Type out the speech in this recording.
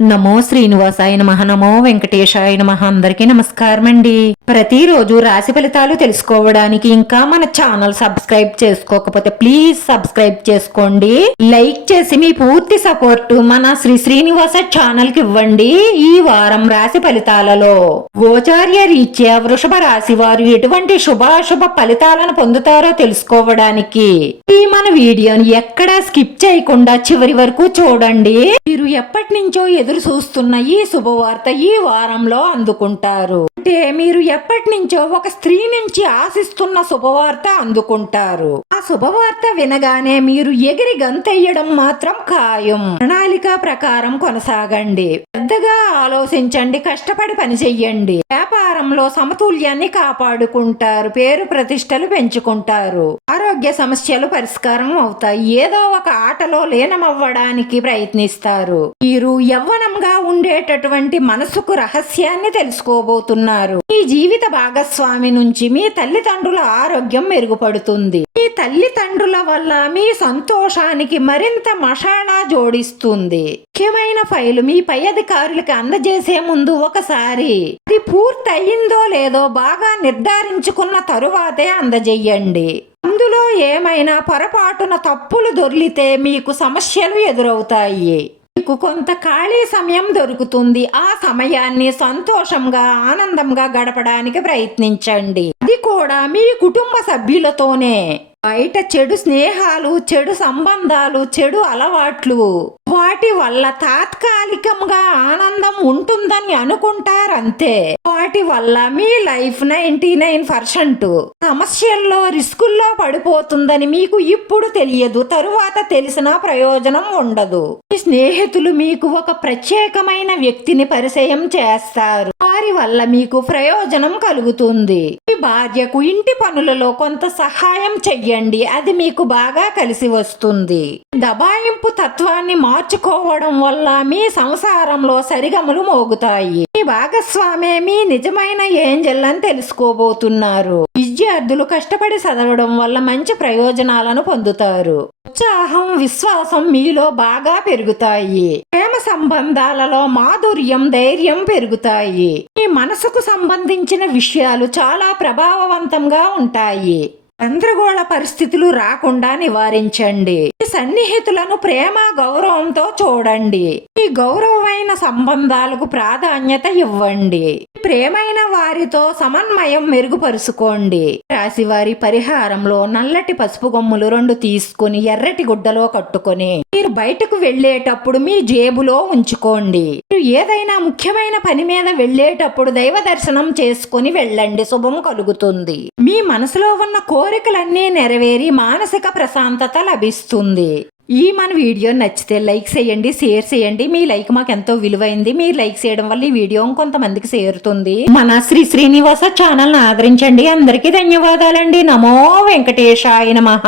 నమో శ్రీనివాసాయ నమః. నమో వెంకటేశాయ నమః. అందరికీ నమస్కారం అండి. ప్రతిరోజు రాశి ఫలితాలు తెలుసుకోవడానికి ఇంకా మన ఛానల్ సబ్స్క్రైబ్ చేసుకోకపోతే ప్లీజ్ సబ్స్క్రైబ్ చేసుకోండి. లైక్ చేసి మీ పూర్తి సపోర్ట్ మన శ్రీనివాస ఛానల్ కి ఇవ్వండి. ఈ వారం రాశి ఫలితాలలో గోచార్య రీత్యా వృషభ రాశి వారు ఎటువంటి శుభాశుభ ఫలితాలను పొందుతారో తెలుసుకోవడానికి ఈ మన వీడియోని ఎక్కడా స్కిప్ చేయకుండా చివరి వరకు చూడండి. మీరు ఎప్పటి నుంచో ఎదురు చూస్తున్న ఈ శుభవార్త ఈ వారంలో అందుకుంటారు. అంటే మీరు ఎప్పటి నుంచో ఒక స్త్రీ నుంచి ఆశిస్తున్న శుభవార్త అందుకుంటారు. ఆ శుభవార్త వినగానే మీరు ఎగిరి గంతెయ్యడం మాత్రం ఖాయం. ప్రణాళిక ప్రకారం కొనసాగండి. పెద్దగా ఆలోచించండి. కష్టపడి పని చెయ్యండి. వ్యాపారంలో సమతుల్యాన్ని కాపాడుకుంటారు. పేరు ప్రతిష్టలు పెంచుకుంటారు. ఆరోగ్య సమస్యలు పరిష్కారం అవుతాయి. ఏదో ఒక ఆటలో లీనమవ్వడానికి ప్రయత్నిస్తారు. మీరు యవ్వనంగా ఉండేటటువంటి మనసుకు రహస్యాన్ని తెలుసుకోబోతున్నారు. మీ జీవిత భాగస్వామి నుంచి మీ తల్లిదండ్రుల ఆరోగ్యం మెరుగుపడుతుంది. మీ తల్లిదండ్రుల వల్ల మీ సంతోషానికి మరింత మషాలా జోడిస్తుంది. ముఖ్యమైన ఫైలు మీ పై అధికారులకి అందజేసే ముందు ఒకసారి అది పూర్తయిందో లేదో బాగా నిర్ధారించుకున్న తరువాతే అందజేయండి. అందులో ఏమైనా పొరపాటున తప్పులు దొర్లితే మీకు సమస్యలు ఎదురవుతాయి. మీకు కొంత ఖాళీ సమయం దొరుకుతుంది. ఆ సమయాన్ని సంతోషంగా ఆనందంగా గడపడానికి ప్రయత్నించండి. అది కూడా మీ కుటుంబ సభ్యులతోనే. బయట చెడు స్నేహాలు, చెడు సంబంధాలు, చెడు అలవాట్లు వాటి వల్ల తాత్కాలికంగా ఆనందం ఉంటుందని అనుకుంటారంతే. వాటి వల్ల మీ లైఫ్ 99% సమస్యల్లో రిస్కుల్లో పడిపోతుందని మీకు ఇప్పుడు తెలియదు. తరువాత తెలిసిన ప్రయోజనం ఉండదు. మీ స్నేహితులు మీకు ఒక ప్రత్యేకమైన వ్యక్తిని పరిచయం చేస్తారు. వారి వల్ల మీకు ప్రయోజనం కలుగుతుంది. మీ భార్యకు ఇంటి పనులలో కొంత సహాయం చెయ్యండి. అది మీకు బాగా కలిసి వస్తుంది. దబాయింపు తత్వాన్ని మార్చుకోవడం వల్ల మీ సంసారంలో సరిగమలు మోగుతాయి. మీ భాగస్వామే మీ నిజమైన ఏంజెల్ అని తెలుసుకోబోతున్నారు. విద్యార్థులు కష్టపడి చదవడం వల్ల మంచి ప్రయోజనాలను పొందుతారు. ఉత్సాహం, విశ్వాసం మీలో బాగా పెరుగుతాయి. ప్రేమ సంబంధాలలో మాధుర్యం, ధైర్యం పెరుగుతాయి. మీ మనసుకు సంబంధించిన విషయాలు చాలా ప్రభావవంతంగా ఉంటాయి. గందరగోళ పరిస్థితులు రాకుండా నివారించండి. సన్నిహితులను ప్రేమ, గౌరవంతో చూడండి. ఈ గౌరవమైన సంబంధాలకు ప్రాధాన్యత ఇవ్వండి. ప్రేమైన వారితో సమన్వయం మెరుగుపరుచుకోండి. రాశివారి పరిహారంలో నల్లటి పసుపు గొమ్ములు 2 తీసుకుని ఎర్రటి గుడ్డలో కట్టుకొని మీరు బయటకు వెళ్లేటప్పుడు మీ జేబులో ఉంచుకోండి. మీరు ఏదైనా ముఖ్యమైన పని మీద వెళ్లేటప్పుడు దైవ దర్శనం చేసుకుని వెళ్ళండి. శుభం కలుగుతుంది. మీ మనసులో ఉన్న కోరికలన్నీ నెరవేరి మానసిక ప్రశాంతత లభిస్తుంది. ఈ మన వీడియో నచ్చితే లైక్ చేయండి, షేర్ చేయండి. మీ లైక్ మాకు ఎంతో విలువైంది. మీరు లైక్ చేయడం వల్ల ఈ వీడియో కొంతమందికి చేరుతుంది. మన శ్రీనివాస ఛానల్ ఆదరించండి. అందరికీ ధన్యవాదాలండి. నమో వెంకటేశాయ నమః.